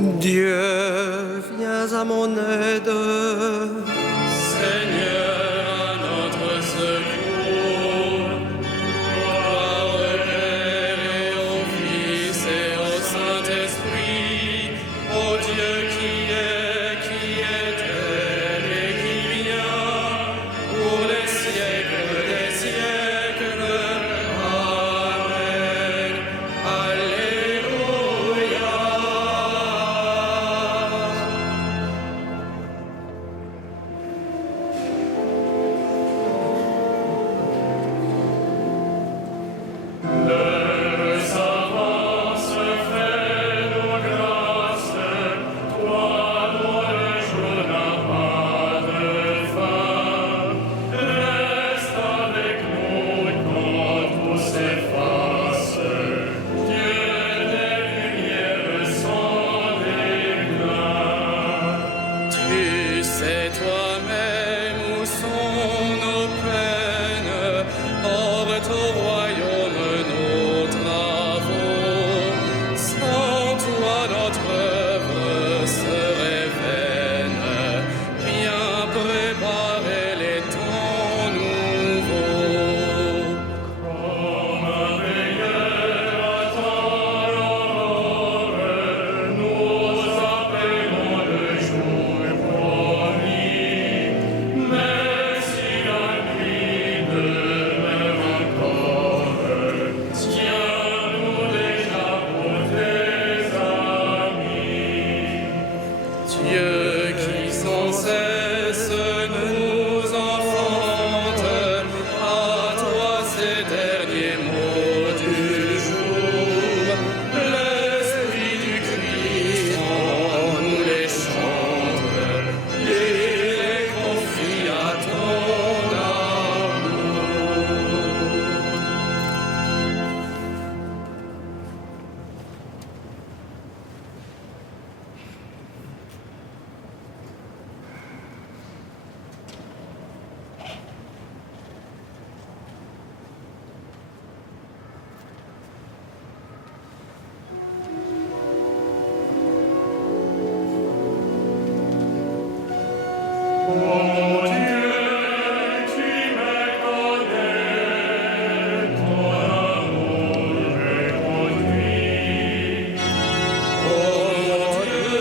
Dieu, viens à mon aide. Seigneur, à notre secours. Gloire au Père et au Fils et au Saint-Esprit, au Dieu qui était et qui vient, pour les siècles des siècles. Amen. Alléluia. L'heure s'avance, fais-nous grâce, toi dont le jour n'a pas de fin. Reste avec nous quand tout s'efface. Dieu des lumières sans déclin. Tu sais toi-même où sont nos peines, porte au royaume nos travaux. Sans toi notre œuvre serait vaine. Viens préparer les temps nouveaux. Comme un veilleur attend l'aurore, nous appelons le jour promis. Mais si la nuit demeure encore, tiens-nous déjà pour tes amis. Dieu qui sans cesse nous enfante, à toi ces derniers mots du jour. L'Esprit du Christ en nous les chante et les confie à ton amour. Mon Dieu, tu me connais, ton amour me conduit. Oh mon Dieu,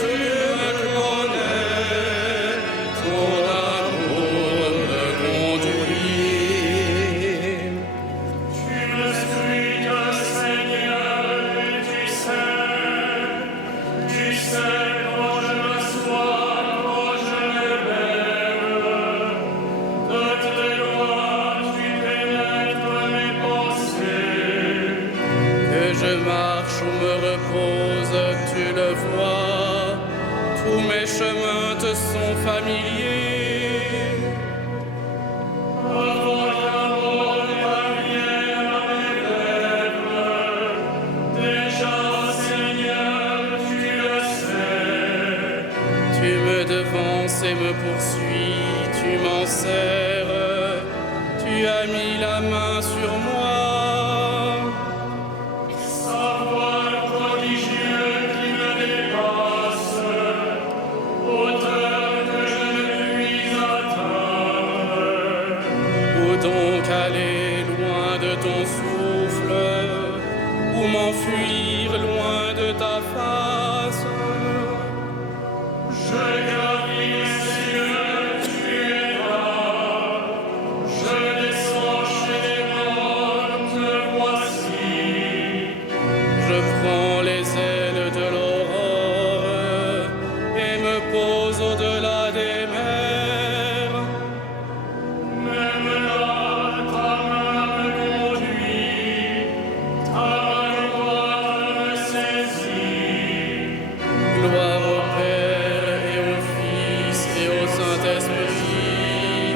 tu me connais, ton amour me conduit. Tu me scrutes, Seigneur, et tu sais quand je m'assois, quand je me lève. De très loin, tu pénètres mes pensées. Que je marche ou me repose, tu le vois. Tous mes chemins te sont familiers. Avant qu'un mot ne parvienne à mes lèvres, déjà, Seigneur, tu le sais. Tu me devances et me poursuis, tu m'en serres. Tu as mis la main sur moi. Savoir prodigieux qui me dépasse, hauteur que je ne puis atteindre. Où donc aller loin de ton souffle, ou m'enfuir loin de ta face? Je gravis les cieux, tu es là. Je descends chez les morts, te voici. Je prends les ailes de l'aurore et me pose au-delà des mers. Même là, ta main me conduit, ta main droite me saisit. Gloire au Père et au Fils et au Saint-Esprit,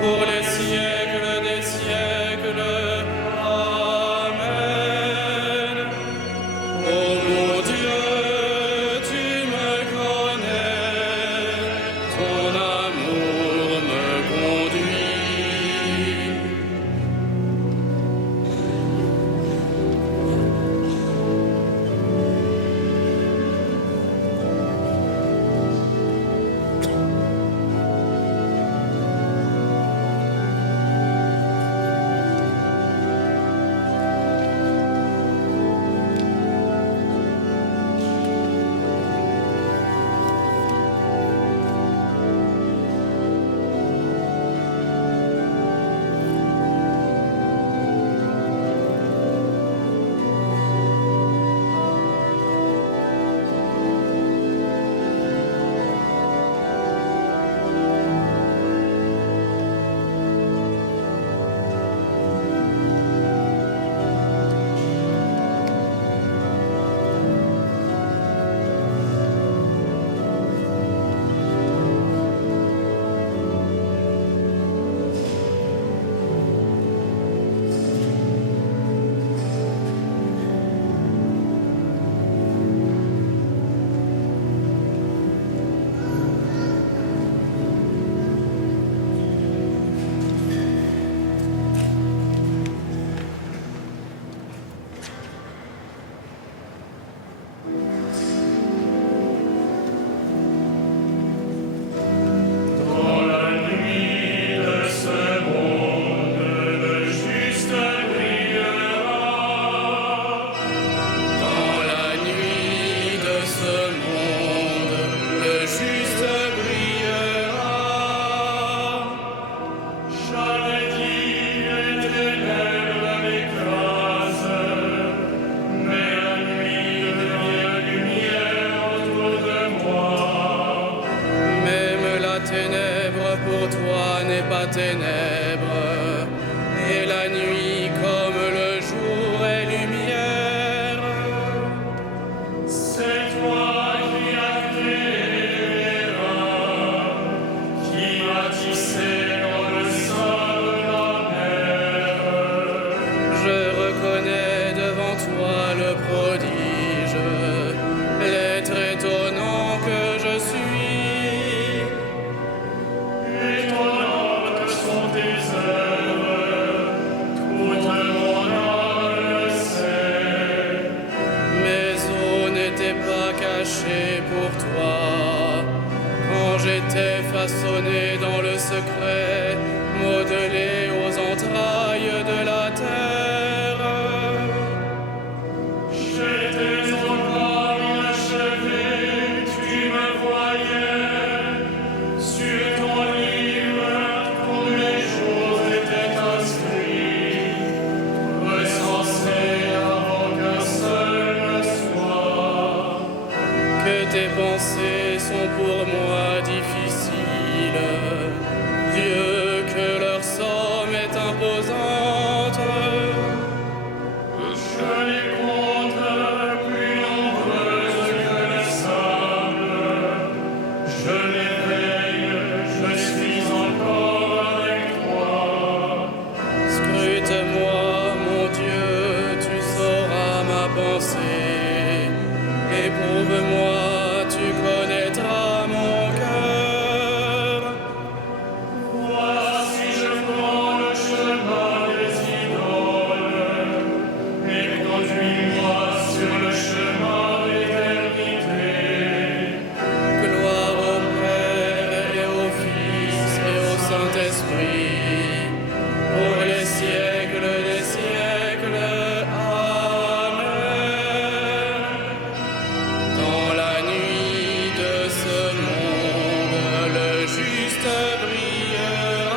pour les siècles des siècles. Amen. Oh mon Dieu, tu me connais, ton amour me conduit. la ténèbre, et la nuit comme le jour est lumière. C'est toi qui as créé les reins, qui m'as tissé dans le sein de la mer. Je reconnais devant toi le prodige, l'être étonnant que je suis. Étonnantes sont tes œuvres, toute mon âme le sait. Mes os n'étaient pas cachés pour toi, quand j'étais façonné dans le secret, modelé aux entrailles de la terre. J'étais encore inachevé, tu me voyais. Sur ton livre, tous les jours étaient inscrits, recensés avant qu'un seul ne soit. Que tes pensées sont pour moi difficiles, Dieu, que leur somme est imposante. Je les compte plus nombreuses que le sable. Je m'éveille, je suis encore avec toi. Scrute-moi, mon Dieu, tu sauras ma pensée. Éprouve-moi, tu connaîtras mon cœur. Voici je prends le chemin des idoles, et conduis-moi sur le chemin d'éternité. Gloire au Père et au Fils et au Saint-Esprit, pour les siècles des siècles. Amen. Dans la nuit de ce monde, le juste brillera.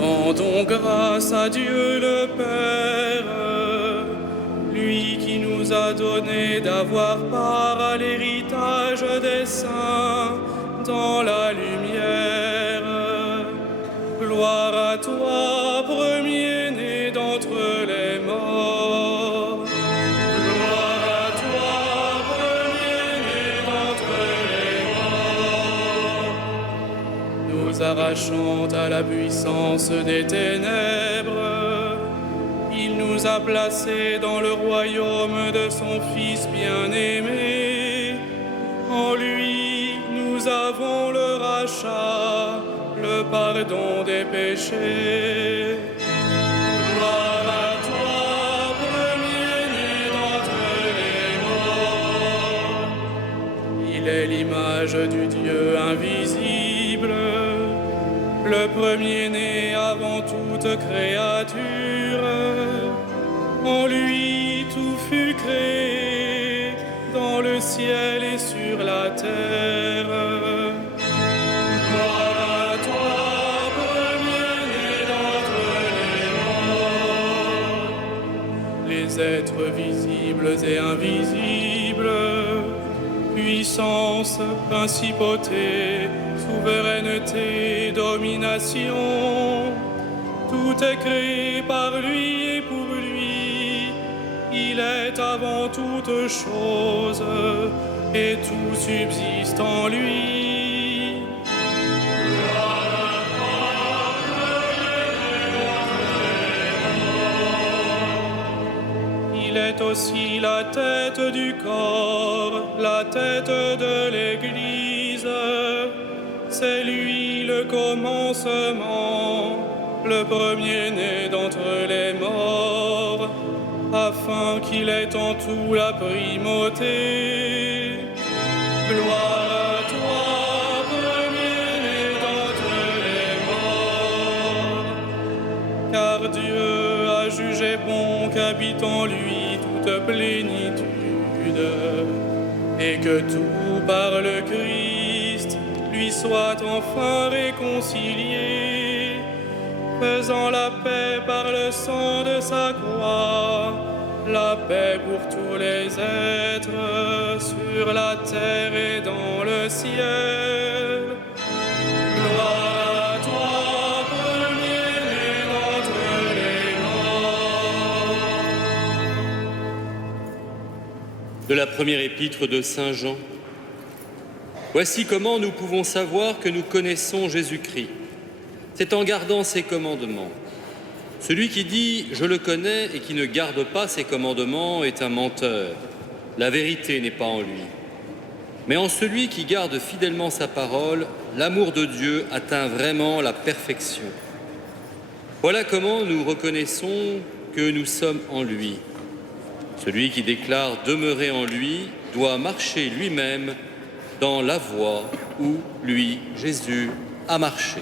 Rendons grâce à Dieu le Père, lui qui nous a donné d'avoir part à l'héritage des saints dans la lumière. Gloire à toi, premier-né d'entre les morts. Gloire à toi, premier-né d'entre les morts. Nous arrachant à la puissance des ténèbres, il nous a placés dans le royaume de son Fils bien-aimé. En lui, nous avons le rachat, le pardon des péchés. Gloire à toi, premier-né d'entre les morts. Il est l'image du Dieu invisible, le premier-né avant toute créature. En lui tout fut créé, dans le le ciel et sur la terre. Gloire à toi, premier-né d'entre les morts. Les êtres visibles et invisibles, puissance, principauté, souveraineté, domination, tout est créé par lui et pour lui. Il est avant toute chose et tout subsiste en lui. Il est aussi la tête du corps, la tête de l'Église. C'est lui le commencement, le premier-né d'entre les morts, afin qu'il ait en tout la primauté. Gloire à toi, premier-né d'entre les morts, car Dieu a jugé bon qu'habite en lui toute plénitude, et que tout par le Christ lui soit enfin réconcilié, faisant la paix par le sang de sa croix, la paix pour tous les êtres sur la terre et dans le ciel. Gloire à toi, premier-né d'entre les morts. De la première épître de Saint Jean. Voici comment nous pouvons savoir que nous connaissons Jésus-Christ. C'est en gardant ses commandements. Celui qui dit « je le connais » et qui ne garde pas ses commandements est un menteur. La vérité n'est pas en lui. Mais en celui qui garde fidèlement sa parole, l'amour de Dieu atteint vraiment la perfection. Voilà comment nous reconnaissons que nous sommes en lui. Celui qui déclare demeurer en lui doit marcher lui-même dans la voie où lui, Jésus, a marché.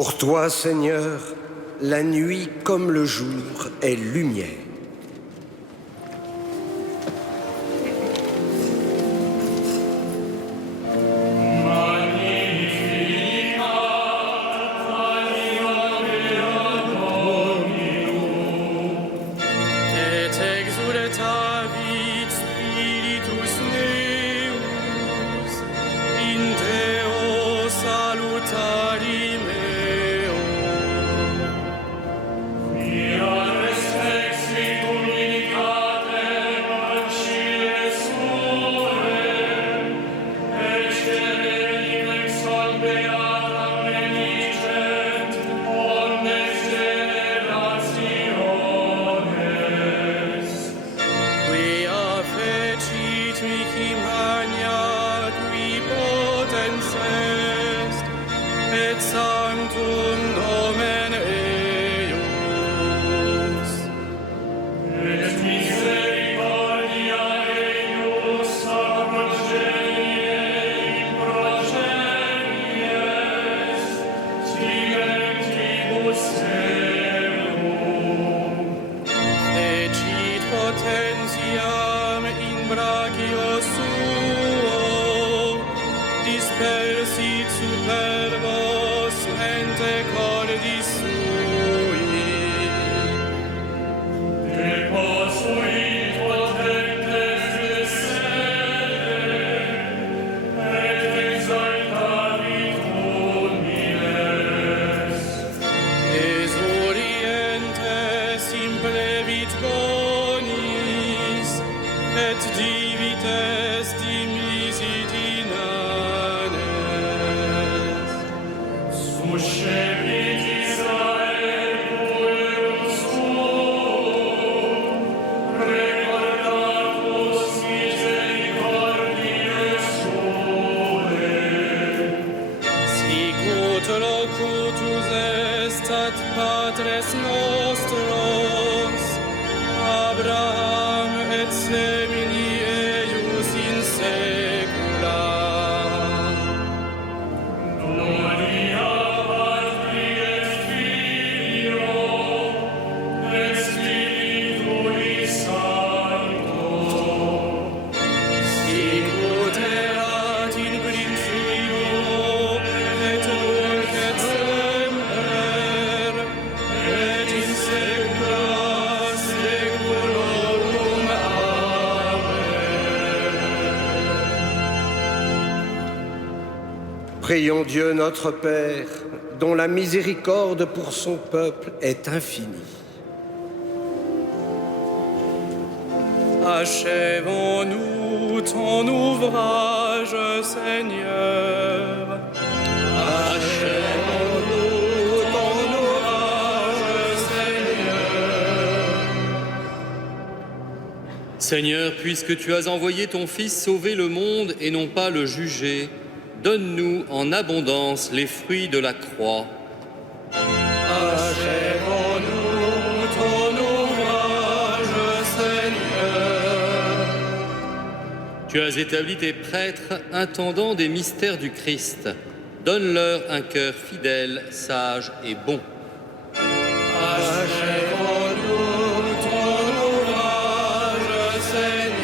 Pour toi, Seigneur, la nuit comme le jour est lumière. Prions Dieu notre Père, dont la miséricorde pour son peuple est infinie. Achèvons-nous ton ouvrage, Seigneur. Achèvons-nous ton ouvrage, Seigneur. Seigneur, puisque tu as envoyé ton Fils sauver le monde et non pas le juger, donne-nous en abondance les fruits de la croix. Achèvons-nous ton ouvrage, Seigneur. Tu as établi tes prêtres intendants des mystères du Christ. Donne-leur un cœur fidèle, sage et bon. Achèvons-nous ton ouvrage, Seigneur.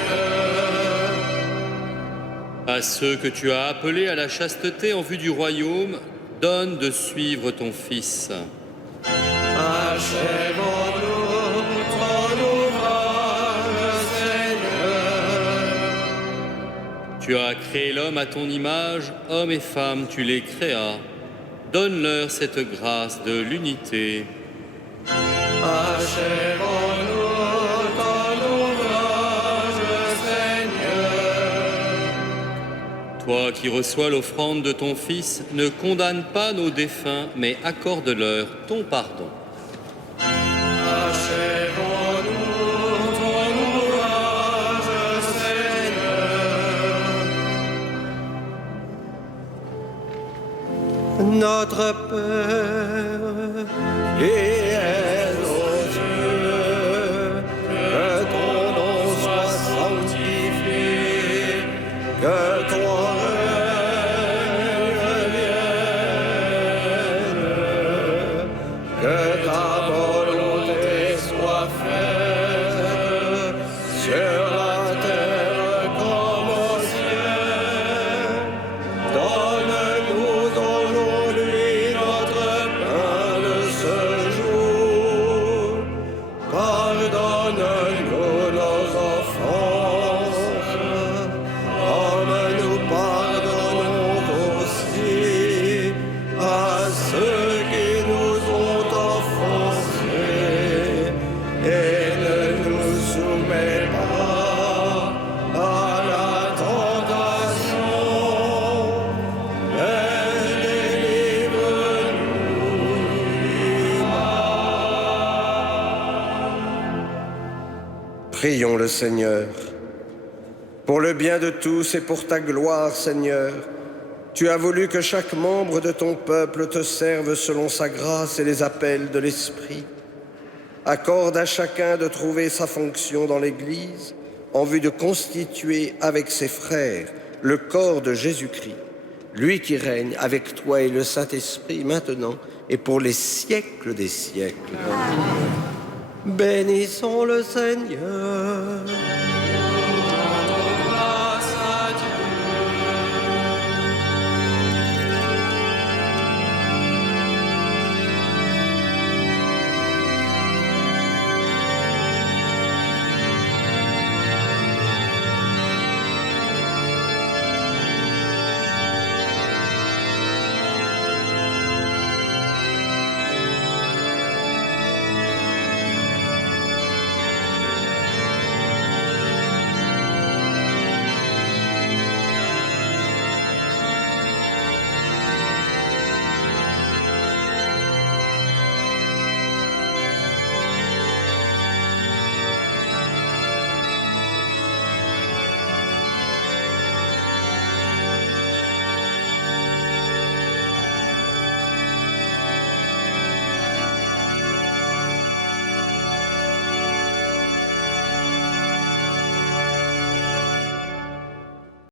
À ceux que tu as appelés à la chasteté en vue du royaume, donne de suivre ton Fils. Achèvons-nous ton ouvrage, Seigneur. Tu as créé l'homme à ton image, homme et femme, tu les créas. Donne-leur cette grâce de l'unité. Achèvons-nous ton ouvrage, Seigneur. Toi qui reçois l'offrande de ton Fils, ne condamne pas nos défunts, mais accorde-leur ton pardon. Achèvons-nous ton ouvrage, Seigneur. Notre Père, qui es aux cieux, que ton nom soit sanctifié, que ton règne vienne, Prions le Seigneur. Pour le bien de tous et pour ta gloire, Seigneur, tu as voulu que chaque membre de ton peuple te serve selon sa grâce et les appels de l'Esprit. Accorde à chacun de trouver sa fonction dans l'Église en vue de constituer avec ses frères le corps de Jésus-Christ, lui qui règne avec toi et le Saint-Esprit maintenant et pour les siècles des siècles. Bénissons le Seigneur.